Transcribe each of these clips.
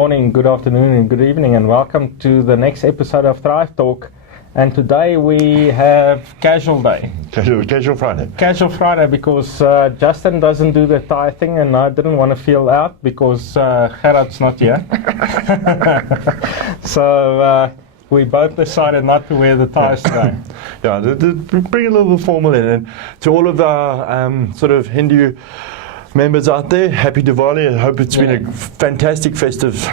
morning, good afternoon, and good evening, and welcome to the next episode of Thrive Talk. And today we have Casual Day. Casual Friday. Casual Friday because Justin doesn't do the tie thing, and I didn't want to feel out because Gerard's not here. So we both decided not to wear the ties today. Yeah, bring a little formal in. And to all of our sort of Hindu members out there, happy Diwali. I hope it's been a fantastic festive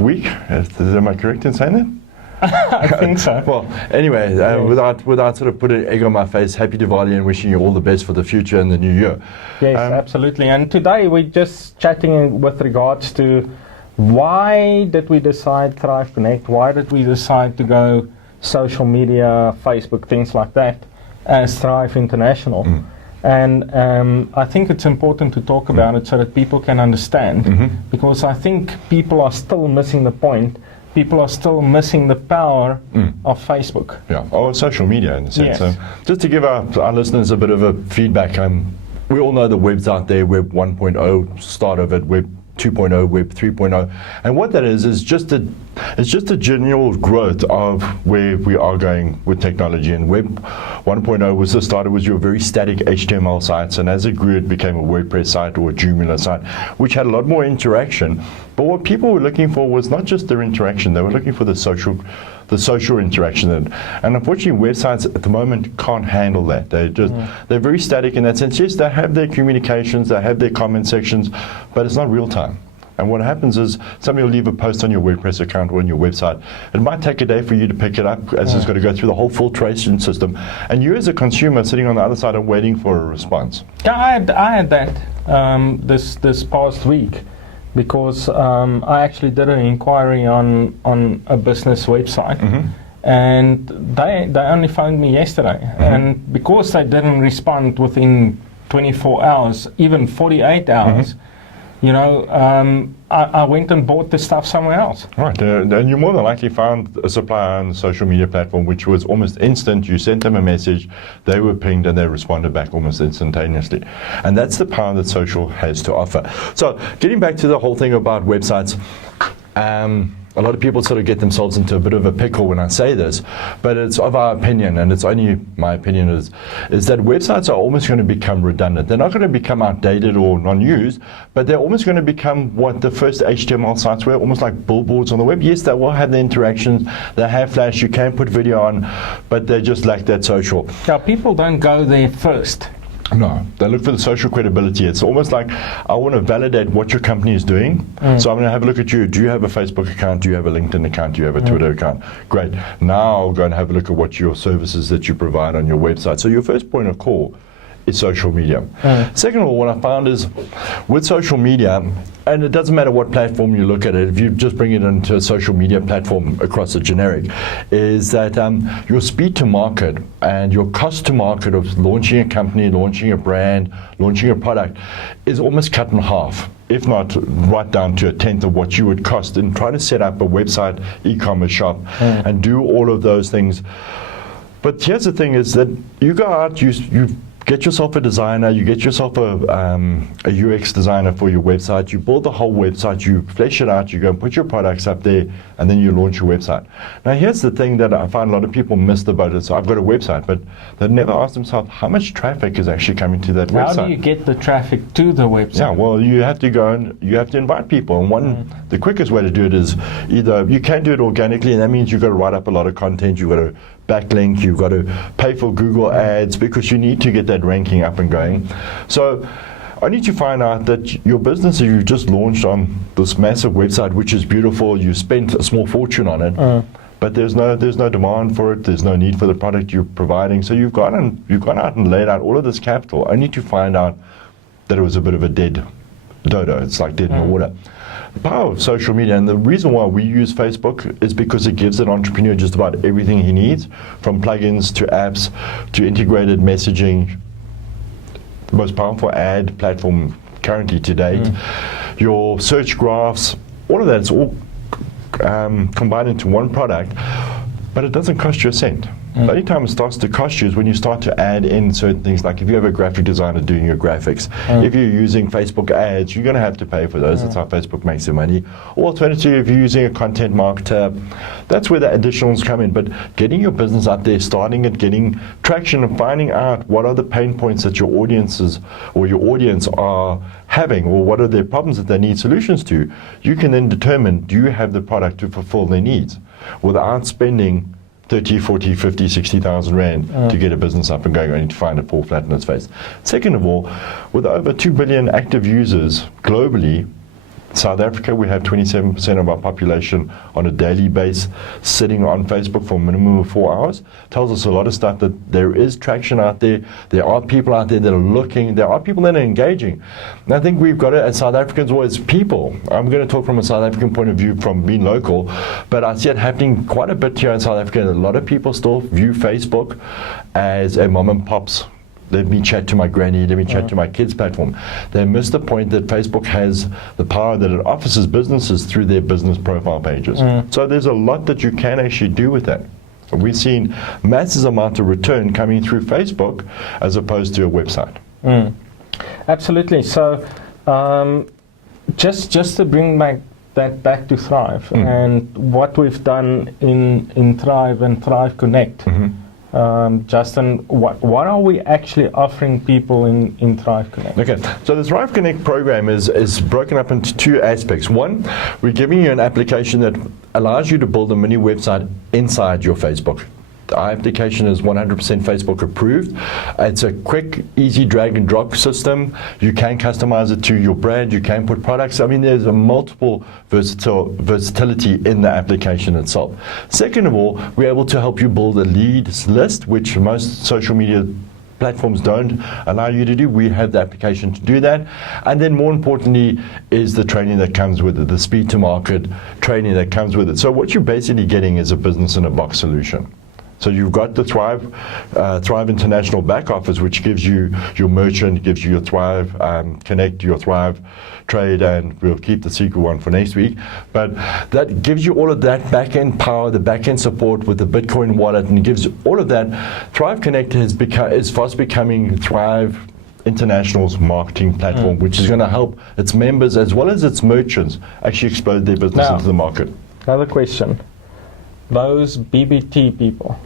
week. Am I correct in saying that? I think so. Well, anyway, without sort of putting egg on my face, happy Diwali and wishing you all the best for the future and the new year. Yes, absolutely. And today we're just chatting with regards to why did we decide Thrive Connect? Why did we decide to go social media, Facebook, things like that, as Thrive International? And I think it's important to talk about it so that people can understand, because I think people are still missing the point. People are still missing the power of Facebook. Yeah, or social media in a sense. Yes. So just to give our listeners a bit of a feedback, we all know the web's out there, Web 1.0, start of it, Web 2.0, Web 3.0, and what that is just a general growth of where we are going with technology. And Web 1.0 was the start. It was your very static HTML sites, and as it grew, it became a WordPress site or a Joomla site, which had a lot more interaction. But what people were looking for was not just their interaction; they were looking for the social interaction. And unfortunately, websites at the moment can't handle that. They're very static in that sense. Yes, they have their communications, they have their comment sections, but it's not real time. And what happens is somebody will leave a post on your WordPress account or on your website. It might take a day for you to pick it up, as it's got to go through the whole filtration system. And you as a consumer sitting on the other side are waiting for a response. Yeah, I had that this past week, because I actually did an inquiry on a business website, and they only phoned me yesterday. And because they didn't respond within 24 hours, even 48 hours, I went and bought the stuff somewhere else. Right, and you more than likely found a supplier on the social media platform which was almost instant. You sent them a message, they were pinged, and they responded back almost instantaneously. And that's the power that social has to offer. So, getting back to the whole thing about websites, a lot of people sort of get themselves into a bit of a pickle when I say this, but it's of our opinion, and it's only my opinion, is that websites are almost going to become redundant. They're not going to become outdated or non-used, but they're almost going to become what the first HTML sites were, almost like billboards on the web. Yes, they will have the interactions, they have Flash, you can put video on, but they just lack that social. Now, people don't go there first. No, they look for the social credibility. It's almost like, I want to validate what your company is doing. So I'm going to have a look at you. Do you have a Facebook account? Do you have a LinkedIn account? Do you have a Twitter account? Great. Now I'll go and have a look at what your services that you provide on your website. So your first point of call is social media. Second of all, what I found is with social media, and it doesn't matter what platform you look at it, if you just bring it into a social media platform across a generic, is that your speed to market and your cost to market of launching a company, launching a brand, launching a product is almost cut in half, if not right down to a tenth of what you would cost in trying to set up a website, e-commerce shop, and do all of those things. But here's the thing is that you go out, you get yourself a designer, you get yourself a UX designer for your website, you build the whole website, you flesh it out, you go and put your products up there, and then you launch your website. Now here's the thing that I find a lot of people miss the boat. So I've got a website, but they never ask themselves how much traffic is actually coming to that website. How do you get the traffic to the website? Yeah, well, you have to go and you have to invite people. And the quickest way to do it is either you can do it organically, and that means you've got to write up a lot of content, you've got to backlink, you've got to pay for Google ads because you need to get that ranking up and going. So only to find out that your business that you've just launched on this massive website, which is beautiful, you spent a small fortune on it, but there's no demand for it, there's no need for the product you're providing. So you've gone out and laid out all of this capital only to find out that it was a bit of a dead dodo. It's like dead in the water. The power of social media, and the reason why we use Facebook is because it gives an entrepreneur just about everything he needs, from plugins to apps to integrated messaging, the most powerful ad platform currently to date, your search graphs, all of that's all combined into one product, but it doesn't cost you a cent. The only time it starts to cost you is when you start to add in certain things, like if you have a graphic designer doing your graphics, if you're using Facebook ads, you're going to have to pay for those. That's how Facebook makes their money. Or alternatively, if you're using a content marketer, that's where the additionals come in. But getting your business out there, starting it, getting traction, and finding out what are the pain points that your audiences or your audience are having, or what are their problems that they need solutions to, you can then determine, do you have the product to fulfill their needs without spending 30, 40, 50, 60,000 Rand to get a business up and going, only to find it fall flat on its face. Second of all, with over 2 billion active users globally, South Africa, we have 27% of our population on a daily basis sitting on Facebook for a minimum of 4 hours. Tells us a lot of stuff, that there is traction out there. There are people out there that are looking. There are people that are engaging. And I think we've got it as South Africans, or as people. I'm going to talk from a South African point of view, from being local, but I see it happening quite a bit here in South Africa. A lot of people still view Facebook as a mom and pop's, let me chat to my granny, let me chat to my kids platform. They miss the point that Facebook has the power that it offers businesses through their business profile pages. So there's a lot that you can actually do with that. We've seen massive amount of return coming through Facebook as opposed to a website. Absolutely. So just to bring that back to Thrive and what we've done in Thrive and Thrive Connect. Justin, what are we actually offering people in Thrive Connect? Okay, so the Thrive Connect program is broken up into two aspects. One, we're giving you an application that allows you to build a mini website inside your Facebook. Our application is 100% Facebook approved. It's a quick, easy drag and drop system. You can customize it to your brand. You can put products. I mean, there's a multiple versatility in the application itself. Second of all, we're able to help you build a leads list, which most social media platforms don't allow you to do. We have the application to do that. And then more importantly is the training that comes with it, the speed to market training that comes with it. So what you're basically getting is a business in a box solution. So you've got the Thrive International back office, which gives you your merchant, gives you your Thrive Connect, your Thrive Trade, and we'll keep the secret one for next week. But that gives you all of that back-end power, the back-end support with the Bitcoin wallet, and it gives you all of that. Thrive Connect is fast becoming Thrive International's marketing platform, which is going to help its members as well as its merchants actually explode their business into the market. Another question. Those BBT people.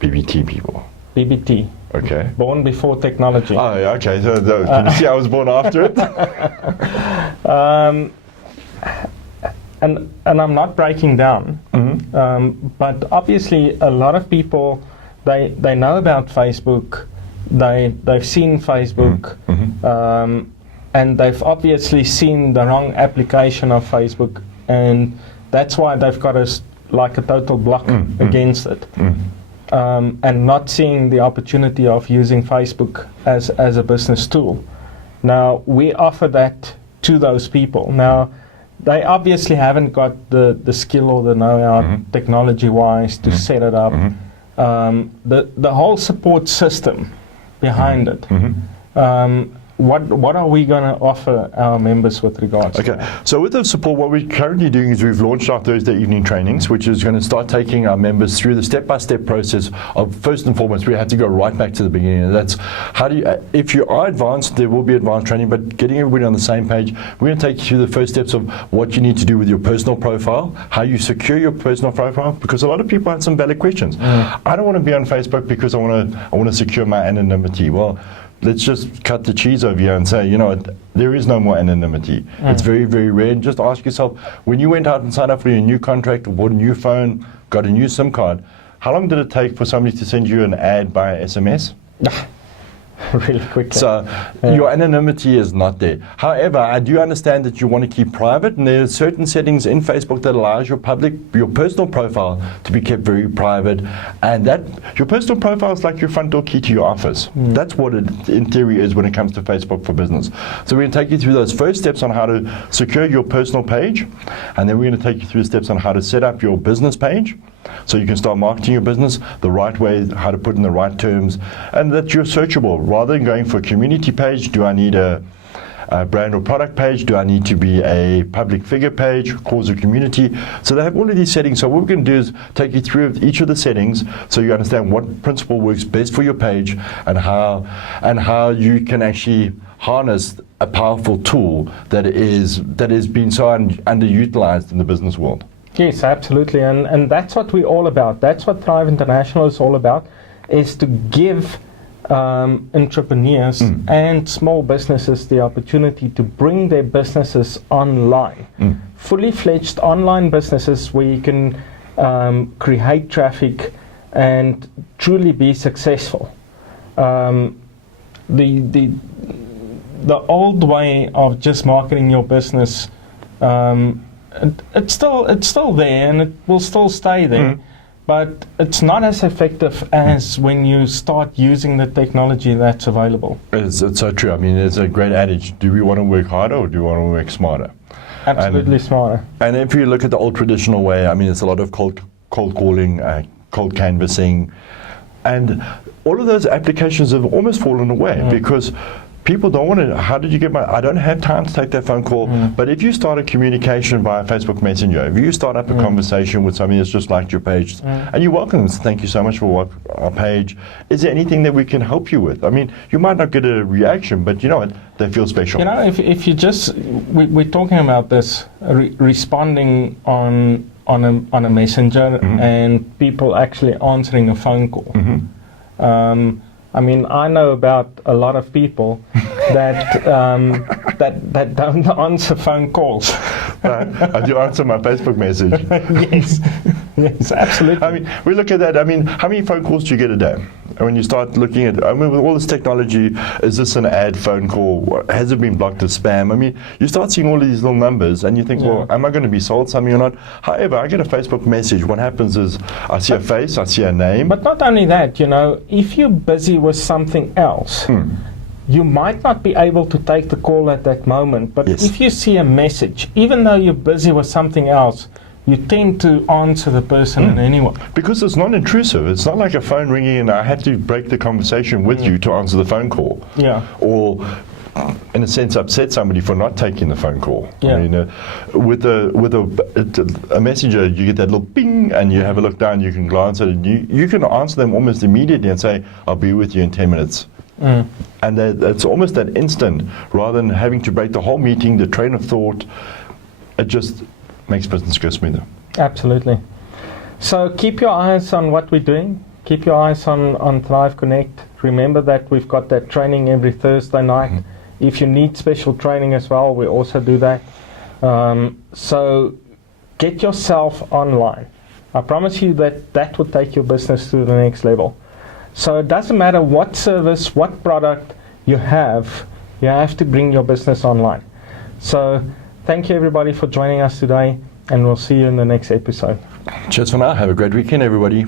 BBT. Okay. Born before technology. Oh, yeah, okay. So, can you see I was born after it? And I'm not breaking down, but obviously a lot of people, they know about Facebook, they've seen Facebook, and they've obviously seen the wrong application of Facebook, and that's why they've got like a total block against it. And not seeing the opportunity of using Facebook as a business tool. Now, we offer that to those people. Now, they obviously haven't got the skill or the know-how technology-wise to set it up. The whole support system behind it. What are we going to offer our members with regards to that? So with the support, what we're currently doing is we've launched our Thursday evening trainings, which is going to start taking our members through the step-by-step process of, first and foremost, we have to go right back to the beginning. And that's how do you, if you are advanced, there will be advanced training, but getting everybody on the same page, we're going to take you through the first steps of what you need to do with your personal profile, how you secure your personal profile, because a lot of people have some valid questions. I don't want to be on Facebook because I want to secure my anonymity. Well, let's just cut the cheese over here and say, you know, there is no more anonymity. It's very, very rare. And just ask yourself, when you went out and signed up for your new contract or bought a new phone, got a new SIM card, how long did it take for somebody to send you an ad by SMS? Really quickly. So your anonymity is not there. However, I do understand that you want to keep private, and there are certain settings in Facebook that allows your personal profile to be kept very private, and that your personal profile is like your front door key to your office. That's what it in theory is when it comes to Facebook for Business. So we're going to take you through those first steps on how to secure your personal page, and then we're going to take you through the steps on how to set up your business page, so you can start marketing your business the right way, how to put in the right terms, and that you're searchable. Rather than going for a community page, do I need a a brand or product page? Do I need to be a public figure page, cause a community? So they have all of these settings. So what we're going to do is take you through each of the settings so you understand what principle works best for your page and how you can actually harness a powerful tool that is being so underutilized in the business world. Yes, absolutely, and that's what we're all about. That's what Thrive International is all about, is to give entrepreneurs and small businesses the opportunity to bring their businesses online. Fully fledged online businesses where you can create traffic and truly be successful. The old way of just marketing your business, it's still there and it will still stay there, but it's not as effective as when you start using the technology that's available. It's so true. I mean, there's a great adage: do we want to work harder or do we want to work smarter? Absolutely smarter. And if you look at the old traditional way, I mean, it's a lot of cold calling, cold canvassing, and all of those applications have almost fallen away because people don't want to. How did you get my? I don't have time to take that phone call. But if you start a communication via Facebook Messenger, if you start up a conversation with somebody that's just liked your page, and you welcome them, thank you so much for our page. Is there anything that we can help you with? I mean, you might not get a reaction, but you know what? They feel special. You know, if you just we're talking about this responding on a messenger and people actually answering a phone call. I mean, I know about a lot of people that that don't answer phone calls. I do answer my Facebook message. Yes, absolutely. I mean, we look at that. I mean, how many phone calls do you get a day? And when you start looking at, I mean, with all this technology, is this an ad phone call? Has it been blocked as spam? I mean, you start seeing all of these little numbers and you think, well, am I going to be sold something or not? However, I get a Facebook message. What happens is I see a face, I see a name. But not only that, you know, if you're busy with something else, you might not be able to take the call at that moment. But if you see a message, even though you're busy with something else, you tend to answer the person anyway. Because it's non-intrusive. It's not like a phone ringing and I have to break the conversation with you to answer the phone call. Yeah. Or, in a sense, upset somebody for not taking the phone call. Yeah. I mean, with a messenger, you get that little ping and you have a look down, you can glance at it, and you can answer them almost immediately and say, I'll be with you in 10 minutes. And it's almost that instant, rather than having to break the whole meeting, the train of thought. It just makes business go smoother. Absolutely. So keep your eyes on what we're doing. Keep your eyes on Thrive Connect. Remember that we've got that training every Thursday night. If you need special training as well, we also do that. So get yourself online. I promise you that will take your business to the next level. So it doesn't matter what service, what product you have to bring your business online. So thank you everybody for joining us today, and we'll see you in the next episode. Cheers for now. Have a great weekend, everybody.